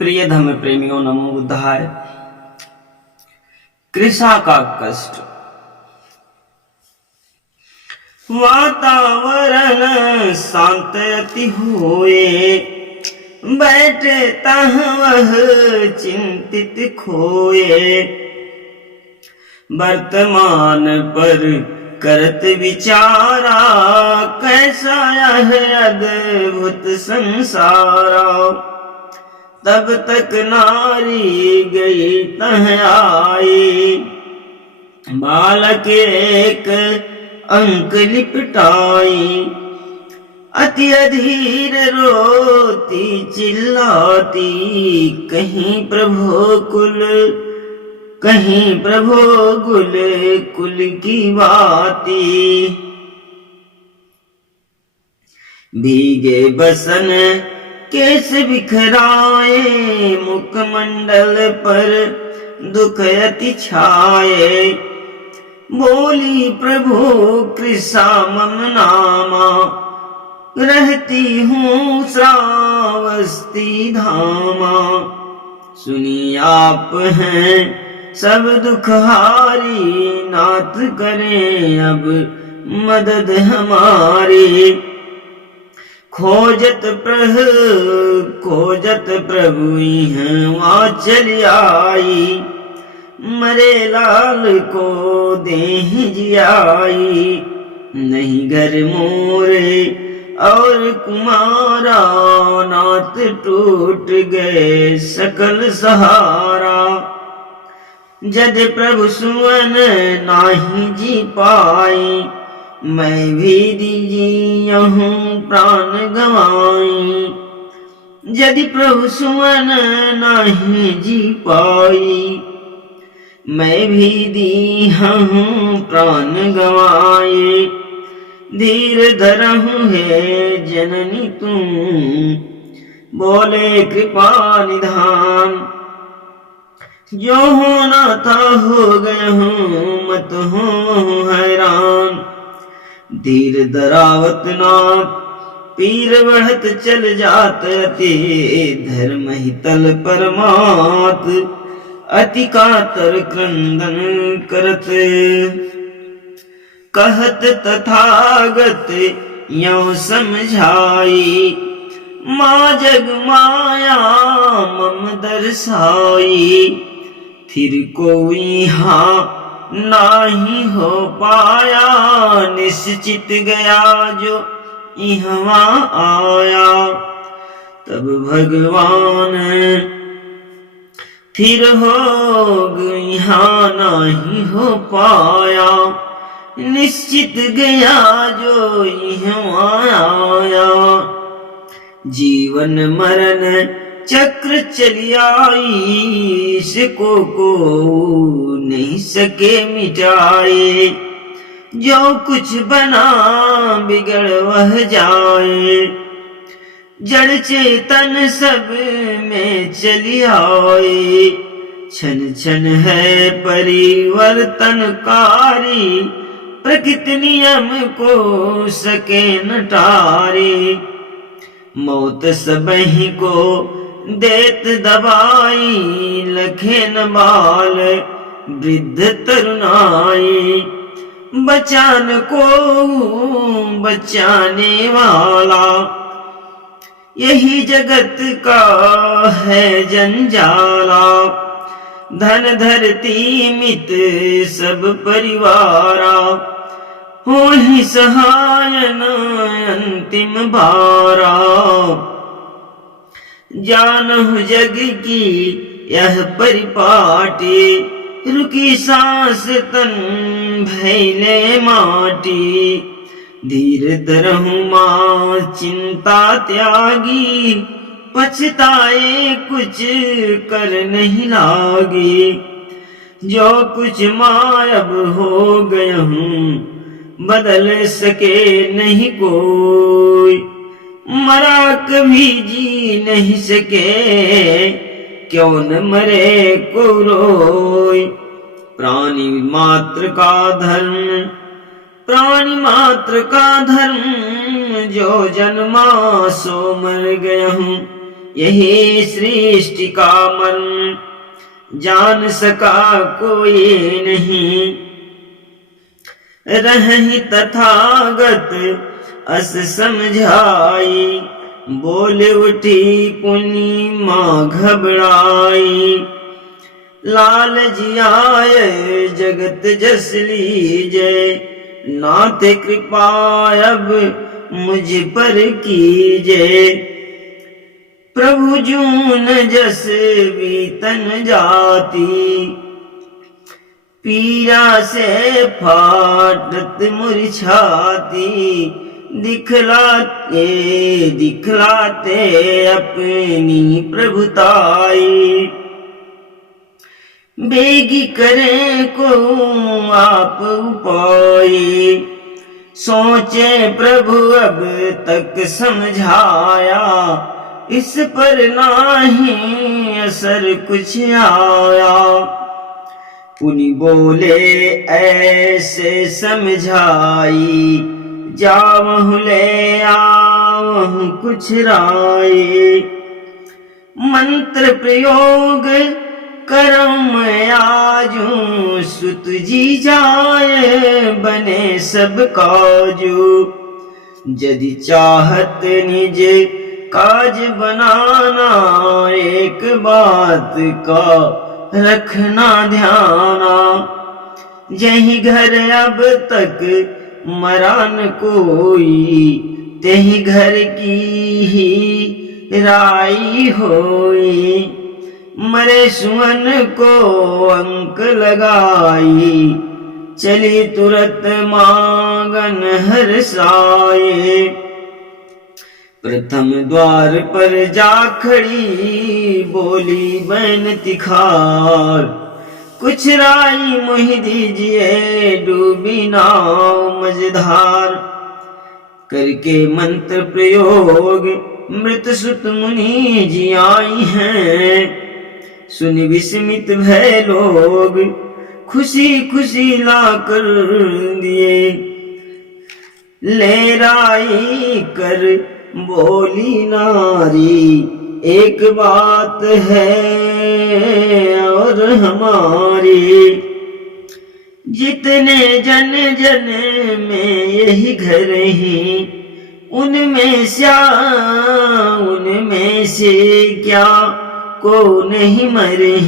प्रिय धर्म प्रेमियों, नमो बुद्धाय। कृषा का कष्ट। वातावरण शांत अति होए, बैठे तह वह चिंतित खोए। वर्तमान पर करत विचारा, कैसा यह अद्भुत संसारा। तब तक नारी गई तह आई, बालक एक अंक लिपटाई। अति अधीर रोती चिल्लाती, कहीं प्रभु गुल कुल की बाती। भीगे बसन केस बिखराए, मुखमंडल पर दुख अति छाए। बोली प्रभु कृषा मम नामा, रहती हूँ श्रावस्ती धामा। सुनी आप हैं सब दुखहारी, नाथ करें अब मदद हमारी। खोजत प्रभु हैं वहाँ चली आई, मरे लाल को देह जियाई। नहीं घर मोरे और कुमारा, नाथ टूट गए सकल सहारा। जद प्रभु सुवन नाही जी पाई, मैं भी दीजिए हूँ प्राण गवाई। यदि प्रभु सुवन नाही जी पाई, मैं भी दी हूँ प्राण गवाए। धीर धरहूँ है जननी तुम, बोले कृपा निधान। जो होना था हो गया हूँ, मत हो हैरान। धीर धरावत नाथ पीर बढ़त चल जात अति, धर्म ही तल परमात अति कातर क्रंदन करत। कहत तथागत यों समझाई, माँ जग माया मम दर्शाई। फिर कोई यहाँ नाही हो पाया, निश्चित गया जो यहाँ आया। तब भगवान फिर हो यहाँ नहीं हो पाया, निश्चित गया जो यहाँ आया। जीवन मरण चक्र चली आई, इसको नहीं सके मिटाए। जो कुछ बना बिगड़ वह जाए, जड़ चेतन सब में चली आए। क्षण क्षण है परिवर्तनकारी, प्रकृति नियम को सके न टारे। मौत सबही को देत दबाई, लखे न बाल वृद्ध तरुणाई। बचान को बचाने वाला, यही जगत का है जंजाला। धन धरती मित सब परिवारा, हो ही सहायन अंतिम बारा। जानहु जग की यह परिपाटी, रुकी सांस तन भैले माटी। धीर धरहूँ माँ चिंता त्यागी, पछताए कुछ कर नहीं लागी। जो कुछ मायब हो गया हूँ, बदल सके नहीं कोई। मरा कभी जी नहीं सके, क्यों न मरे को रोई। प्राणी मात्र का धर्म, जो जन्मा सो मर गया हूँ। यही सृष्टि का मन, जान सका कोई नहीं। रही तथागत अस समझाई, बोल उठी पुनि माँ घबराई। लाल जी आए जगत जस लीजय, नाथ कृपा अब मुझ पर कीजय। प्रभु जून जस बीतन जाती, पीरा से फाटत मुरझाती। दिखलाते अपनी प्रभुताई, बेगी करें को आप उपाय। सोचे प्रभु अब तक समझाया, इस पर नाही असर कुछ आया। पुनि बोले ऐसे समझाई, जावहु ले आवहु कुछ राय। मंत्र प्रयोग करम आजू, सुत जी जाए बने सब काजू। यदि चाहत निज काज बनाना, एक बात का रखना ध्याना। यही घर अब तक मरा न कोई, तेहि घर की ही राई होई। मरे सुअन को अंक लगाई, चली तुरत मांगन हर्षाए। प्रथम द्वार पर जा खड़ी, बोली बैन तिखार। कुछ राई मोहि दीजिए, डूबी नाव मझधार। करके मंत्र प्रयोग मृत सुत मुनि जी आई हैं। सुन विस्मित भय लोग, खुशी खुशी ला कर दिए। ले राई कर बोली नारी, एक बात है और हमारी। जितने जन जन में यही घर ही, उनमें से क्या को नहीं मरे।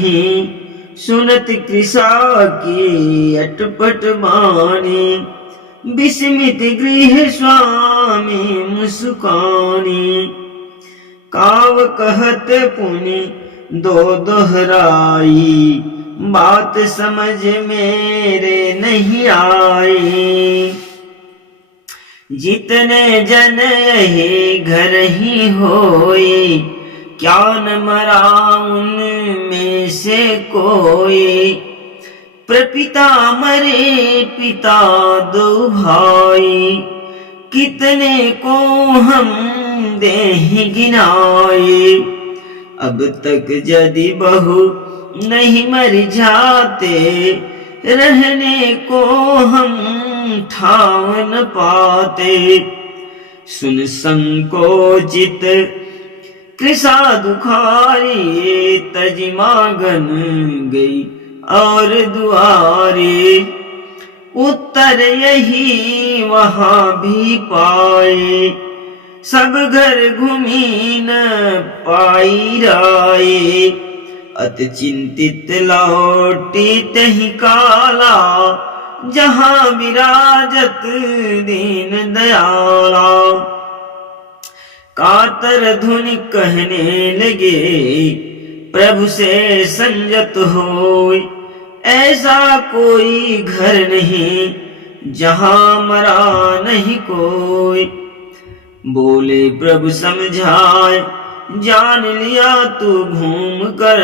सुनत कृषा की अटपट बानी, विस्मित गृह स्वामी मुस्कानी। काव कहत पुनि दो दोहराई, बात समझ मेरे नहीं आई। जितने जन यही घर ही होए, क्या न मरा उनमें से कोई। प्रपिता मरे पिता दो भाई, कितने को हम देहि गिनाए। अब तक यदि बहु नहीं मर जाते, रहने को हम ठाव न पाते। सुन संकोचित कृषा दुखारी, तजिमागन गई और दुआरे। उत्तर यही वहां भी पाए, सब घर घूमी न पाई राय। अति चिंतित लौटी तहि काला, जहां विराजत दीन दयाला। कातर धुनि कहने लगे, प्रभु से संजत होय। ऐसा कोई घर नहीं, जहां मरा नहीं कोई। बोले प्रभु समझाए, जान लिया तू घूम कर,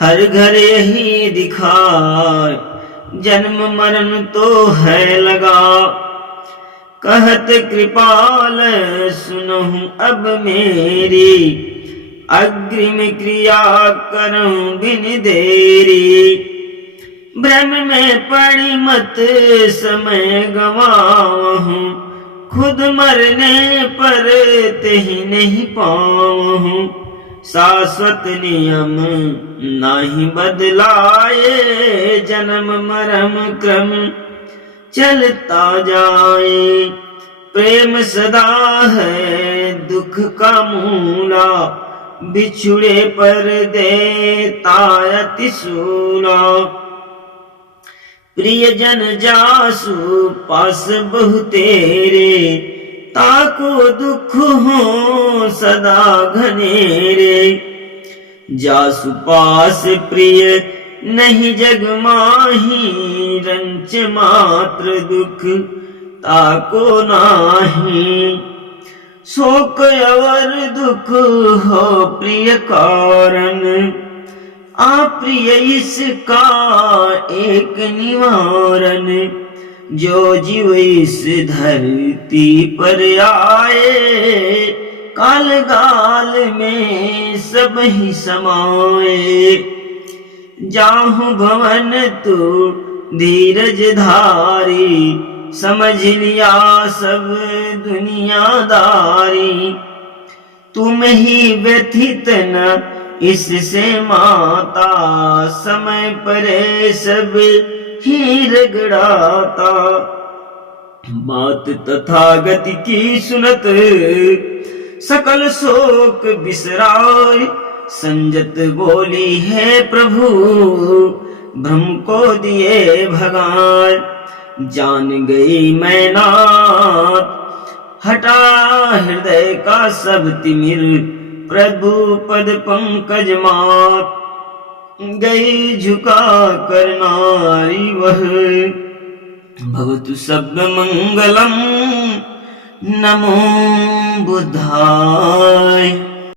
हर घर यही दिखाए। जन्म मरण तो है लगा, कहत कृपाल सुनहु अब मेरी। अग्रिम क्रिया करूं बिन देरी, भ्रम में पड़ी मत समय गवाऊं। खुद मरने पर तेहि नहीं पाऊं। शाश्वत नियम नाही बदलाए, जन्म मरम क्रम चलता जाए। प्रेम सदा है दुख का मूला, बिछुड़े पर देता अति सूला। प्रियजन जासु पास बहु तेरे, ताको दुख हो सदा घनेरे। जासु पास प्रिय नहीं जग माही, रंच मात्र दुख ताको नाही। शोक अवर दुख हो प्रिय कारण, अप्रिय इसका एक निवारण। जो जीव इस धरती पर आए, काल गाल में सब ही समाए। जाहु भवन तू धीरज धारी, समझ लिया सब दुनियादारी। तुम ही व्यथित न इससे माता, समय पर सब ही रगड़ाता। बात तथागत की सुनत, सकल शोक बिसराय। संजत बोली है प्रभु, भ्रम को दिए भगाए। जान गई मैं नाथ, हटा हृदय का सब तिमिर। प्रभु पद पंकज मात, गई झुका कर नारी वह। भवतु सब मंगलम, नमो बुद्धाय।